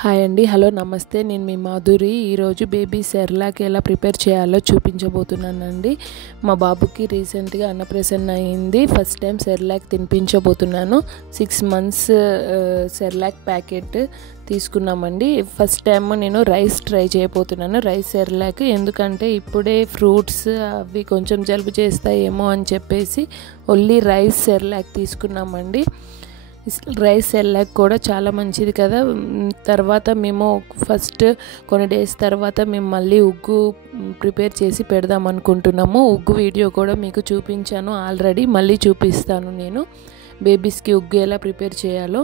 Hi అండి, hello నమస్తే. నేను మీ మాధురి. ఈరోజు బేబీ సెర్లాక్ ఎలా ప్రిపేర్ చేయాలో చూపించబోతున్నానండి. మా బాబుకి రీసెంట్గా అన్నప్రాసన అయింది. ఫస్ట్ టైం సెర్లాక్ తినిపించబోతున్నాను. 6 months సెర్లాక్ ప్యాకెట్ తీసుకున్నామండి. ఫస్ట్ టైం నేను రైస్ ట్రై చేయబోతున్నాను, రైస్ సెర్లాక్. ఎందుకంటే ఇప్పుడే ఫ్రూట్స్ అవి కొంచెం జలుబు చేస్తాయేమో అని చెప్పేసి ఓన్లీ రైస్ సెర్లాక్ తీసుకున్నామండి. రైస్ సెర్లాక్ కూడా చాలా మంచిది కదా. తర్వాత మేము ఫస్ట్ కొన్ని డేస్ తర్వాత మేము మళ్ళీ ఉగ్గు ప్రిపేర్ చేసి పెడదాం అనుకుంటున్నాము. ఉగ్గు వీడియో కూడా మీకు చూపించాను ఆల్రెడీ, మళ్ళీ చూపిస్తాను నేను బేబీస్కి ఉగ్గు ఎలా ప్రిపేర్ చేయాలో.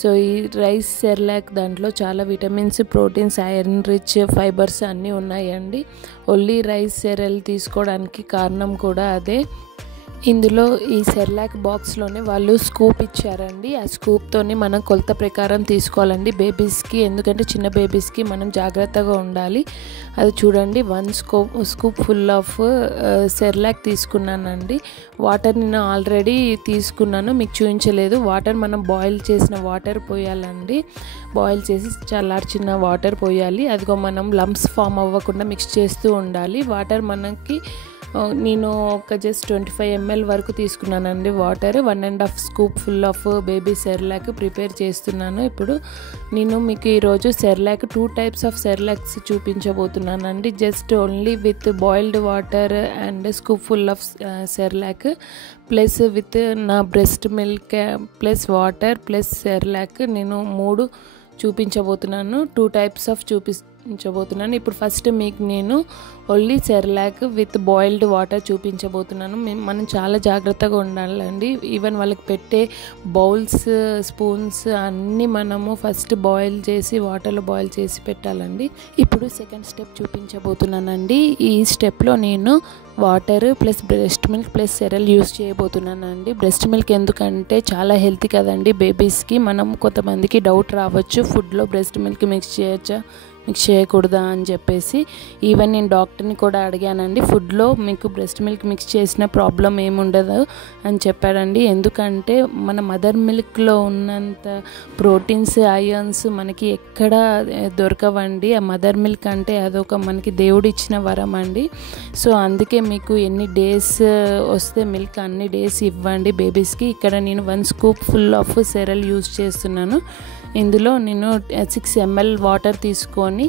సో ఈ రైస్ సెర్లాక్ దాంట్లో చాలా vitamins, proteins, iron rich fibres అన్నీ ఉన్నాయండి. ఓన్లీ రైస్ సెరల్ తీసుకోవడానికి కారణం కూడా అదే. ఇందులో ఈ సెర్లాక్ బాక్స్లోనే వాళ్ళు స్కూప్ ఇచ్చారండి. ఆ స్కూప్తోని మనం కొలత ప్రకారం తీసుకోవాలండి బేబీస్కి. ఎందుకంటే చిన్న బేబీస్కి మనం జాగ్రత్తగా ఉండాలి. అది చూడండి, 1 స్కూప్ ఫుల్ ఆఫ్ సెర్లాక్ తీసుకున్నానండి. వాటర్ నేను ఆల్రెడీ తీసుకున్నాను, మీకు చూపించలేదు. వాటర్ మనం బాయిల్ చేసిన వాటర్ పోయాలండి. బాయిల్ చేసి చల్లార్చిన వాటర్ పోయాలి. అదిగో మనం లంప్స్ ఫామ్ అవ్వకుండా మిక్స్ చేస్తూ ఉండాలి. వాటర్ మనకి నేను ఒక జస్ట్ 25 ml వరకు తీసుకున్నానండి water. 1.5 scoop full of baby Cerelac prepare చేస్తున్నాను. ఇప్పుడు నేను మీకు ఈరోజు సెర్లాక్ 2 types ఆఫ్ సెర్లాక్స్ చూపించబోతున్నానండి. Just only with boiled water and scoop full of Cerelac plus with నా breast milk plus water plus Cerelac. నేను 3 చూపించబోతున్నాను, 2 types ఆఫ్ చూపించబోతున్నాను. ఇప్పుడు ఫస్ట్ మీకు నేను only Cerelac with boiled water చూపించబోతున్నాను. మనం చాలా జాగ్రత్తగా ఉండాలండి. ఈవెన్ వాళ్ళకి పెట్టే బౌల్స్, స్పూన్స్ అన్నీ మనము ఫస్ట్ బాయిల్ చేసి వాటర్లో బాయిల్ చేసి పెట్టాలండి. ఇప్పుడు సెకండ్ స్టెప్ చూపించబోతున్నానండి. ఈ స్టెప్లో నేను water plus breast milk plus cereal use చేయబోతున్నానండి. బ్రెస్ట్ మిల్క్ ఎందుకంటే చాలా హెల్తీ కదండి బేబీస్కి. మనం కొంతమందికి డౌట్ రావచ్చు, ఫుడ్లో బ్రెస్ట్ మిల్క్ మిక్స్ చేయకూడదా అని చెప్పేసి. ఈవెన్ నేను డాక్టర్ని కూడా అడిగానండి, ఫుడ్లో మీకు బ్రెస్ట్ మిల్క్ మిక్స్ చేసిన ప్రాబ్లం ఏముండదు అని చెప్పాడండి. ఎందుకంటే మన మదర్ మిల్క్లో ఉన్నంత ప్రోటీన్స్, ఐరన్స్ మనకి ఎక్కడ దొరకవండి. ఆ మదర్ మిల్క్ అంటే అదొక మనకి దేవుడు ఇచ్చిన వరం అండి. సో అందుకే మీకు ఎన్ని డేస్ వస్తే మిల్క్ అన్ని డేస్ ఇవ్వండి బేబీస్కి. ఇక్కడ నేను 1 scoop full of cereal use చేస్తున్నాను. ఇందులో నేను 6 ml వాటర్ తీసుకొని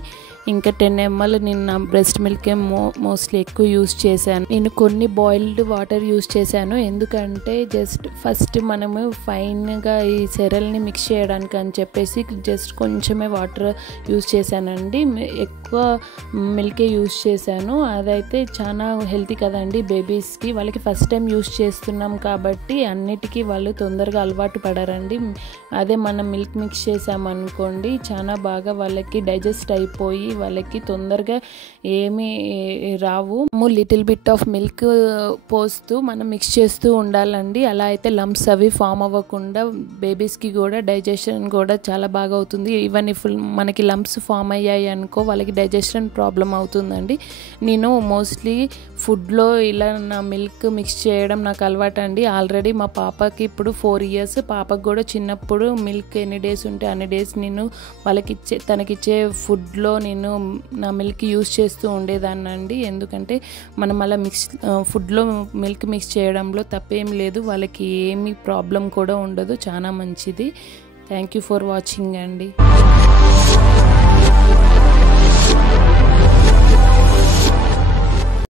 ఇంకా 10 ml నేను నా బ్రెస్ట్ మిల్కే మోస్ట్లీ ఎక్కువ యూస్ చేశాను. నేను కొన్ని బాయిల్డ్ వాటర్ యూస్ చేశాను. ఎందుకంటే జస్ట్ ఫస్ట్ మనము ఫైన్గా ఈ సెరల్ని మిక్స్ చేయడానికి అని చెప్పేసి జస్ట్ కొంచెమే వాటర్ యూస్ చేశానండి. ఎక్కువ మిల్కే యూస్ చేశాను. అదైతే చాలా హెల్తీ కదండి బేబీస్కి. వాళ్ళకి ఫస్ట్ టైం యూస్ చేస్తున్నాం కాబట్టి అన్నిటికీ వాళ్ళు తొందరగా అలవాటు పడరండి. అదే మనం మిల్క్ మిక్స్ చేసామనుకోండి, చాలా బాగా వాళ్ళకి డైజెస్ట్ అయిపోయి వాళ్ళకి తొందరగా ఏమీ రావు. లిటిల్ బిట్ ఆఫ్ మిల్క్ పోస్తూ మనం మిక్స్ చేస్తూ ఉండాలండి. అలా అయితే లంప్స్ అవి ఫామ్ అవ్వకుండా బేబీస్కి కూడా డైజెషన్ కూడా చాలా బాగా అవుతుంది. ఈవెన్ ఇఫ్ మనకి లంప్స్ ఫామ్ అయ్యాయి అనుకో వాళ్ళకి డైజెషన్ ప్రాబ్లం అవుతుందండి. నేను మోస్ట్లీ ఫుడ్లో ఇలా నా మిల్క్ మిక్స్ చేయడం నాకు అలవాటు అండి. ఆల్రెడీ మా పాపకి ఇప్పుడు 4 years. పాపకు కూడా చిన్నప్పుడు మిల్క్ ఎన్ని డేస్ ఉంటే అన్ని డేస్ నేను తనకిచ్చే ఫుడ్లో నేను నా మిల్క్ యూస్ చేస్తూ ఉండేదాన్ని అండి. ఎందుకంటే మనం అలా ఫుడ్లో మిల్క్ మిక్స్ చేయడంలో తప్పేం లేదు. వాళ్ళకి ఏమీ ప్రాబ్లం కూడా ఉండదు, చాలా మంచిది. థ్యాంక్ యూ ఫర్ వాచింగ్ అండి.